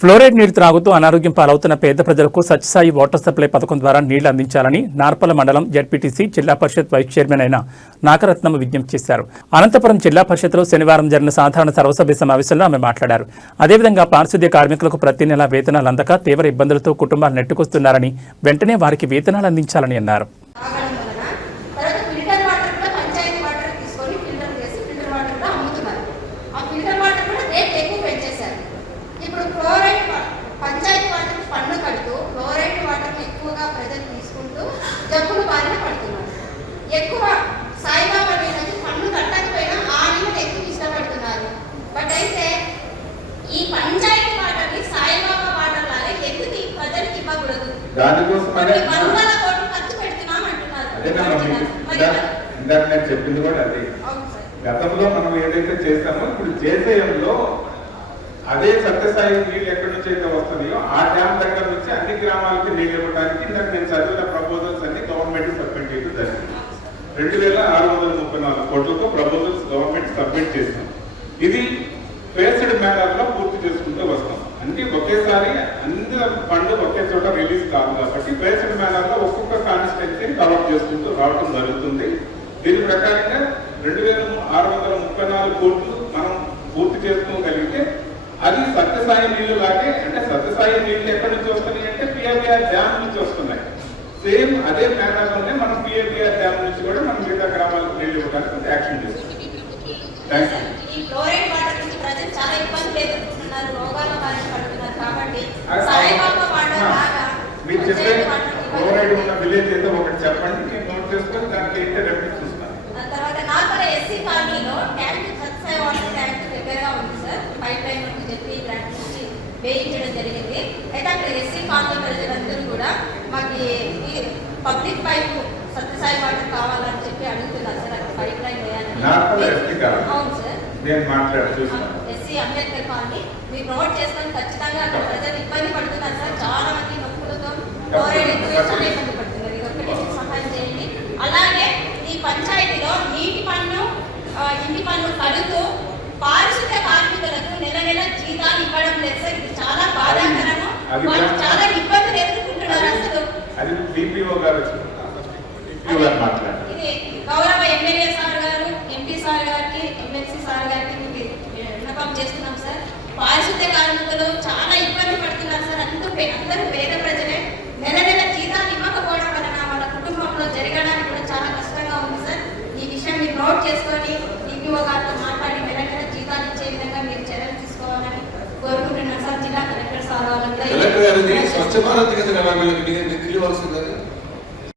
Fluoride నీరు త్రాగుతూ అనారోగ్యం పాలవుతున్న పేద ప్రజలకు సత్యసాయి వాటర్ సప్లై పథకం ద్వారా నీళ్ళు అందించాలని నార్పల మండలం జడ్పీటీసీ జిల్లా పరిషత్ వైస్ చైర్మన్ అయిన నాగరత్నమ్మ విజ్ఞప్తి చేశారు. అనంతపురం జిల్లా పరిషత్లో శనివారం జరిగిన సాధారణ సర్వసభ్య సమావేశంలో ఆమె మాట్లాడారు. అదేవిధంగా పారిశుద్ధ్య కార్మికులకు ప్రతి నెల వేతనాలు అందక తీవ్ర ఇబ్బందులతో కుటుంబాలు నెట్టుకొస్తున్నారని వెంటనే వారికి వేతనాలు అందించాలని అన్నారు తాగడం వలన తర్వాత ఫిల్టర్ వాటర్ కూడా పంచాయతీ వాటర్ తీసుకొని ఫిల్టర్ చేసి ఫిల్టర్ వాటర్ కూడా అమ్ముతున్నారు ఆ ఫిల్టర్ వాటర్ కూడా రేట్ ఎక్కువ పెంచేశారు ఇప్పుడు క్లోరైడ్ వా- పంచాయతీ వాటర్ పన్ను కడుతూ క్లోరైడ్ వాటర్ ఎక్కువగా ప్రజలు తీసుకుంటూ జబ్బులు బారిన పడుతున్నారు ఎక్కువ సాయిబాబా నీళ్ళకి పన్ను కట్టకపోయినా ఆ నీళ్ళని ఎక్కువ ఇష్టపడుతున్నారు. బట్ అయితే ఈ పంచాయతీ వాటర్ని సాయిబాబా వాటర్ లాగా ఎందుకు ఈ ప్రజలకు ఇవ్వకూడదు? వందల కోట్లు ఖర్చు పెడుతున్నాం అంటున్నారు. ఇందాక నేను చెప్పింది కూడా అదే. గతంలో మనం ఏదైతే చేస్తామో ఇప్పుడు జేసీఎంలో అదే సత్యసాయి నీళ్ళు ఎక్కడి నుంచి అయితే వస్తున్నాయో ఆ డ్యామ్ దగ్గర నుంచి అన్ని గ్రామాలకి నీళ్ళు ఇవ్వడానికి ఇందాక నేను చదివిన ప్రపోజల్స్ అన్ని గవర్నమెంట్ సబ్మిట్ చేయడం జరిగింది రెండు వేల ఆరు వందల ముప్పై నాలుగు కోట్లతో ప్రపోజల్స్ గవర్నమెంట్ సబ్మిట్ చేసాం ఇది ఫేస్డ్ మేనర్లో పూర్తి చేసుకుంటూ వస్తాం. అంటే ఒకేసారి అన్ని ఫండ్ ఒకే చోట రిలీజ్ కాదు కాబట్టి ఫేస్డ్ మేనర్లో ఒక్కొక్క కాన్స్టిట్యున్సీ కవర్ చేసుకుంటూ రావడం జరుగుతుంది. దీని ప్రకారంగా రెండు వేల ఆరు వందల ముప్పై నాలుగు కోట్లు మనం పూర్తి చేసుకోగలిగితే అది సత్యసాయి నీళ్ళు లాగే అంటే సత్యసాయి నీళ్ళు ఎక్కడి నుంచి వస్తున్నాయి అంటే పిఎల్ఆర్ డ్యామ్ నుంచి వస్తాయి సేమ్ అదే మేనర్లోనే మనం పిఎల్ఆర్ డ్యామ్ నుంచి కూడా మనం మిగతా గ్రామాలకు నీళ్ళు ఇవ్వడానికి యాక్షన్ చేస్తాం. మీరు చెప్పే ఫ్లోరైడ్. ఉన్న విలేజ్ ఏదో ఒకటి చెప్పండి నేను నోట్ చేసుకొని దానికి ఏంటో చూస్తాను. తర్వాత నార్మల్ ఎస్సీ కాలనీలో ట్యాంక్ వాటర్ ట్యాంక్ దగ్గరగా ఉంది సార్. పైప్ లైన్ అని చెప్పి వేయించడం జరిగింది. అయితే అక్కడ ఎస్సీ కాలనీ ప్రజలందరూ కూడా మాకు ఈ పబ్లిక్ పైప్ సత్యసాయి వాటర్ కావాలని చెప్పి అడుగుతున్నారు సార్ అక్కడ పైప్ లైన్ వేయాలని. అవును సార్. చూస్తాను ఎస్సీ అంబేద్కర్ కాలనీ మీరు నోట్ చేసుకొని ఖచ్చితంగా అక్కడ ప్రజలు ఇబ్బంది పడుతున్నారు సార్. చాలా మంది చాలా ఇబ్బంది పడుతున్నారు. ఇది సహాయం చేయండి. అలాగే ఈ పంచాయతీలో నీటి పన్ను ఇంటి పన్ను కడుతూ పారిశుద్ధ కార్మికులకు నెల నెల జీతాలు ఇవ్వడం లేదు సార్. ఇది చాలా బాధాకరము అది వాళ్ళు కూడా- చాలా ఇబ్బందులు ఎదుర్కొంటున్నారు అసలు అది డిపిఓ గారు డిపిఓ గారు మాట్లాడారు. ఇది గౌరవ ఎమ్మెల్యే సార్ గారు ఎంపీ సార్ గారికి ఎమ్మెల్సీ సార్ గారికి విన్నపం చేస్తున్నాం సార్. పారిశుద్ధ కార్మికులు చాలా ఇబ్బంది పడుతున్నారు సార్. అందరూ పేద ప్రజలే. నెల నెల జీతాలు ఇవ్వకపోవడం వలన వాళ్ళ కుటుంబంలో జరగడానికి కూడా చాలా కష్టంగా ఉంది సార్. ఈ విషయం మీరు నోట్ చేసుకొని డిపిఓ గారితో మాట్లాడి నెల నెల జీతాలు ఇచ్చే విధంగా మీరు చర్యలు తీసుకోవాలని కోరుకుంటున్నాను సార్. జిల్లా కలెక్టర్ సార్ స్వచ్ఛ భారత్ కింద గ్రామాలకు ఢిల్లీ వలసిందని